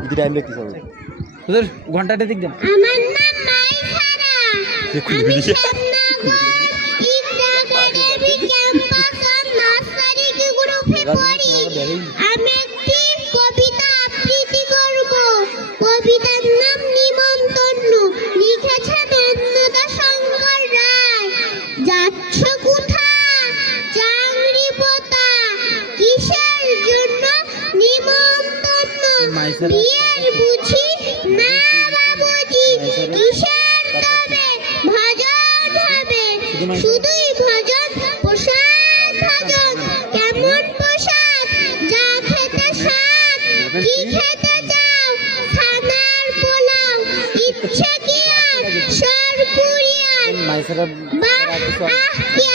যদি টাইম দেখতে চাও তোদের ঘন্টাটা দিক দেন আমার নাম মাইসারা আমি শ্যামনগর ইকরা একাডেমি ক্যাম্পাস নার্সারি গ্রুপে পড়ি আমি একটি কবিতা আবৃত্তি করব কবিতার নাম নিমন্ত্রণ লিখেছেন অন্নদা শঙ্কর রায় যাচ্ছ কোথায় চাকরি পোতা কিসের জন্য নিমন্ত্রণ বিয়ের বুঝি না বাবুজি কিসের তবে ভজন হবে শুধুই ভজন পোশাক ভজন কেমন পোশাক যা খেতে স্বাদ কি খেতে চাও ছানার পোলাও ইচ্ছে কি আর সরপুরিয়ান বাহ আহ কি